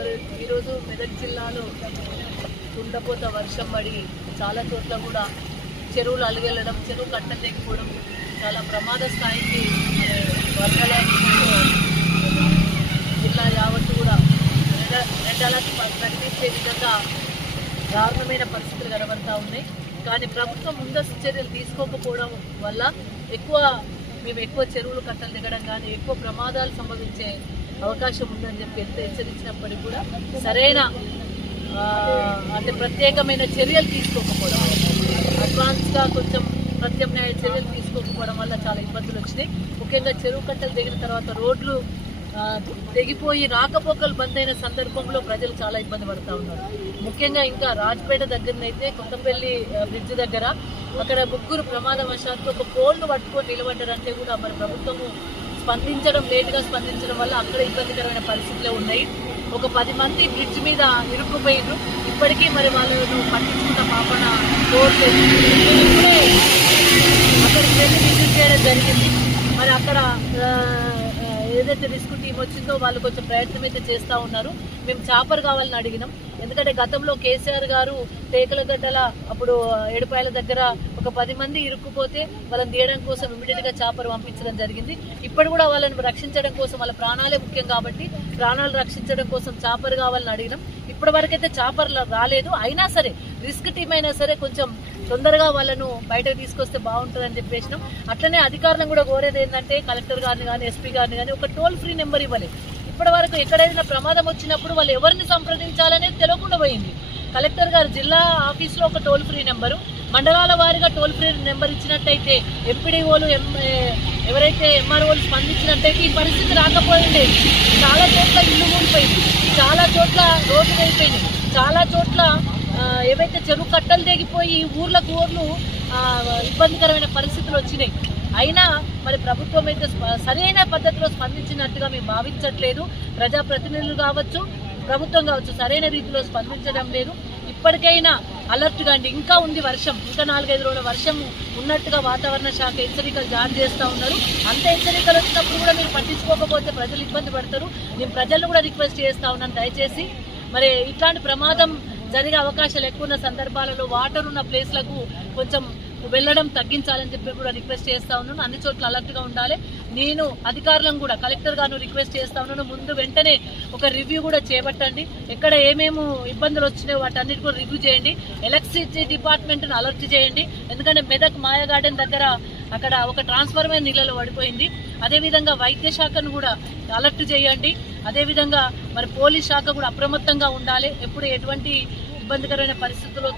మరి ఈరోజు మెదక్ జిల్లాలో కుండపోత వర్షం పడి చాలా చోట్ల కూడా చెరువులు అలిగెళ్ళడం, చెరువు కట్టలు తెగిపోవడం, చాలా ప్రమాద స్థాయికి వరదల జిల్లా యావత్తు కూడా రెడ్ అలర్ట్ ప్రకటించే విధంగా దారుణమైన పరిస్థితులు కనబడతా ఉన్నాయి. కానీ ప్రభుత్వం ముందస్తు చర్యలు తీసుకోకపోవడం వల్ల మేము ఎక్కువ చెరువులు కట్టలు దిగడం కానీ ఎక్కువ ప్రమాదాలు సంభవించే అవకాశం ఉందని చెప్పి ఎంత హెచ్చరించినప్పటికీ కూడా సరైన అంటే ప్రత్యేకమైన చర్యలు తీసుకోకపోవడం, అడ్వాన్స్గా కొంచెం ప్రత్యామ్నాయ చర్యలు తీసుకోకపోవడం వల్ల చాలా ఇబ్బందులు వచ్చినాయి. ముఖ్యంగా చెరువు కట్టలు దిగిన తర్వాత రోడ్లు తెగిపోయి రాకపోకలు బంద్ అయిన సందర్భంలో ప్రజలు చాలా ఇబ్బంది పడుతూ ఉన్నారు. ముఖ్యంగా ఇంకా రాజ్పేట దగ్గరనైతే కొత్తపల్లి బ్రిడ్జ్ దగ్గర అక్కడ ముగ్గురు ప్రమాదవశాత్తు ఒక పోల్ను పట్టుకొని నిలబడ్డారంటే కూడా మరి ప్రభుత్వము స్పందించడం, లేటుగా స్పందించడం వల్ల అక్కడ ఇబ్బందికరమైన పరిస్థితులు ఉన్నాయి. ఒక 10 మంది బ్రిడ్జ్ మీద ఇరుక్కుపోయినారు. ఇప్పటికీ మరి వాళ్ళను పట్టించుకున్న పాపన కోర్లేదు. అక్కడికి వెళ్ళి విజిట్ చేయడం జరిగింది. మరి అక్కడ ఏదైతే రిస్క్ టీం వచ్చిందో వాళ్ళు కొంచెం ప్రయత్నం అయితే చేస్తూ ఉన్నారు. మేము చాపర్ కావాలని అడిగినాం. ఎందుకంటే గతంలో కేసీఆర్ గారు టేకలగడ్డల అప్పుడు ఏడుపాయల దగ్గర ఒక 10 మంది ఇరుక్కుపోతే వాళ్ళని తీయడం కోసం ఇమీడియట్ గా చాపర్ పంపించడం జరిగింది. ఇప్పుడు కూడా వాళ్ళని రక్షించడం కోసం, వాళ్ళ ప్రాణాలే ముఖ్యం కాబట్టి ప్రాణాలు రక్షించడం కోసం చాపర్ కావాలని అడిగినాం. ఇప్పటి వరకైతే చాపర్ రాలేదు. అయినా సరే రిస్క్ టీం అయినా సరే కొంచెం తొందరగా వాళ్ళను బయటకు తీసుకొస్తే బాగుంటుందని చెప్పేసినాం. అట్లనే అధికారులను కూడా కోరేది ఏంటంటే కలెక్టర్ గారిని కానీ, ఎస్పీ గారిని కానీ ఒక టోల్ ఫ్రీ నెంబర్ ఇవ్వాలి. ఇప్పటి వరకు ఎక్కడైనా ప్రమాదం వచ్చినప్పుడు వాళ్ళు ఎవరిని సంప్రదించాలనేది తెలియకుండా పోయింది. కలెక్టర్ గారు జిల్లా ఆఫీస్లో ఒక టోల్ ఫ్రీ నెంబరు, మండలాల వారీగా టోల్ ఫ్రీ నెంబర్ ఇచ్చినట్టయితే ఎంపీడీఓలు ఎవరైతే ఎంఆర్ఓలు స్పందించినట్టయితే ఈ పరిస్థితి రాకపోయింది. చాలా చోట్ల ఇల్లు కూలిపోయింది, చాలా చోట్ల రోడ్లు అయిపోయినాయి, చాలా చోట్ల ఏవైతే చెరువు కట్టలు తెగిపోయి ఊర్లకు ఊర్లు ఇబ్బందికరమైన పరిస్థితులు వచ్చినాయి. అయినా మరి ప్రభుత్వం అయితే సరైన పద్ధతిలో స్పందించినట్టుగా మేము భావించట్లేదు. ప్రజాప్రతినిధులు కావచ్చు, ప్రభుత్వం కావచ్చు సరైన రీతిలో స్పందించడం లేదు. ఇప్పటికైనా అలర్ట్ కాండి. ఇంకా ఉంది వర్షం, ఇంకా 4-5 రోజుల వర్షం ఉన్నట్టుగా వాతావరణ శాఖ హెచ్చరికలు జారీ చేస్తూ ఉన్నారు. అంత హెచ్చరికలు వచ్చినప్పుడు కూడా మీరు పట్టించుకోకపోతే ప్రజలు ఇబ్బంది పడతారు. నేను ప్రజలను కూడా రిక్వెస్ట్ చేస్తా ఉన్నాను, దయచేసి మరి ఇట్లాంటి ప్రమాదం జరిగే అవకాశాలు ఎక్కువ ఉన్న సందర్భాలలో వాటర్ ఉన్న ప్లేస్లకు కొంచెం వెళ్ళడం తగ్గించాలని చెప్పి కూడా రిక్వెస్ట్ చేస్తా ఉన్నాను. అన్ని చోట్ల అలర్ట్ గా ఉండాలి. నేను అధికారులను కూడా కలెక్టర్ గారు రిక్వెస్ట్ చేస్తా ఉన్నాను, ముందు వెంటనే ఒక రివ్యూ కూడా చేపట్టండి. ఎక్కడ ఏమేమి ఇబ్బందులు వచ్చినాయో వాటన్నిటి కూడా రివ్యూ చేయండి. ఎలక్ట్రిసిటీ డిపార్ట్మెంట్ను అలర్ట్ చేయండి. ఎందుకంటే మెదక్ మాయా గార్డెన్ దగ్గర అక్కడ ఒక ట్రాన్స్ఫార్మర్ నీళ్ళలో పడిపోయింది. అదేవిధంగా వైద్య శాఖను కూడా అలర్ట్ చేయండి. అదేవిధంగా మరి పోలీస్ శాఖ కూడా అప్రమత్తంగా ఉండాలి. ఎప్పుడు ఎటువంటి ఇబ్బందికరమైన పరిస్థితులు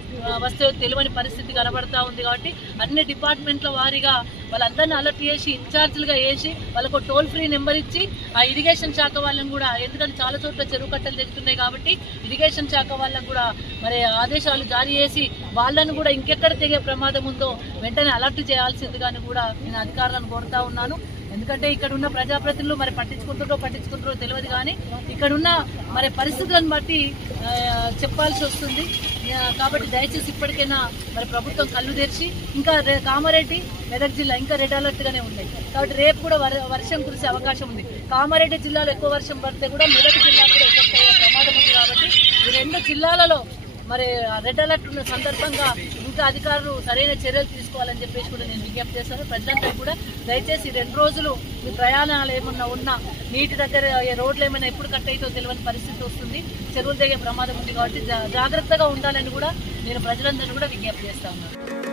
వస్తే తెలియని పరిస్థితి కనబడతా ఉంది. కాబట్టి అన్ని డిపార్ట్మెంట్ల వారీగా వాళ్ళందరినీ అలర్ట్ చేసి ఇన్ఛార్జీలుగా వేసి వాళ్ళకు టోల్ ఫ్రీ నెంబర్ ఇచ్చి ఆ ఇరిగేషన్ శాఖ వాళ్ళని కూడా, ఎందుకంటే చాలా చోట్ల చెరువు కట్టలు తెగుతున్నాయి కాబట్టి ఇరిగేషన్ శాఖ వాళ్ళకు కూడా మరి ఆదేశాలు జారీ చేసి వాళ్ళను కూడా ఇంకెక్కడ తెగే ప్రమాదం ఉందో వెంటనే అలర్ట్ చేయాల్సిందిగాని కూడా నేను అధికారులను కోరుతా ఉన్నాను. ఎందుకంటే ఇక్కడ ఉన్న ప్రజాప్రతినిధులు మరి పట్టించుకుంటారో తెలియదు, కానీ ఇక్కడున్న మరి పరిస్థితులను బట్టి చెప్పాల్సి వస్తుంది. కాబట్టి దయచేసి ఇప్పటికైనా మరి ప్రభుత్వం కళ్ళు తెరిచి, ఇంకా కామారెడ్డి మెదక్ జిల్లా ఇంకా రెడ్ అలర్ట్ గానే ఉన్నాయి కాబట్టి రేపు కూడా వర్షం కురిసే అవకాశం ఉంది. కామారెడ్డి జిల్లాలో ఎక్కువ వర్షం పడితే కూడా మెదక్ జిల్లా కూడా ఎఫెక్ట్ అయ్యే ప్రమాదం ఉంది. కాబట్టి ఈ 2 జిల్లాలలో మరి రెడ్ అలర్ట్ ఉన్న సందర్భంగా ఇంకా అధికారులు సరైన చర్యలు తీసుకోవాలని చెప్పేసి కూడా నేను విజ్ఞప్తి చేస్తాను. ప్రజలంతా కూడా దయచేసి 2 రోజులు మీ ప్రయాణాలు ఏమన్నా ఉన్నా, నీటి దగ్గర రోడ్లు ఏమైనా ఎప్పుడు కట్ అవుతో తెలియని పరిస్థితి వస్తుంది, చెరువులు దిగే ప్రమాదం ఉంది. కాబట్టి జాగ్రత్తగా ఉండాలని కూడా నేను ప్రజలందరినీ కూడా విజ్ఞప్తి చేస్తా ఉన్నాను.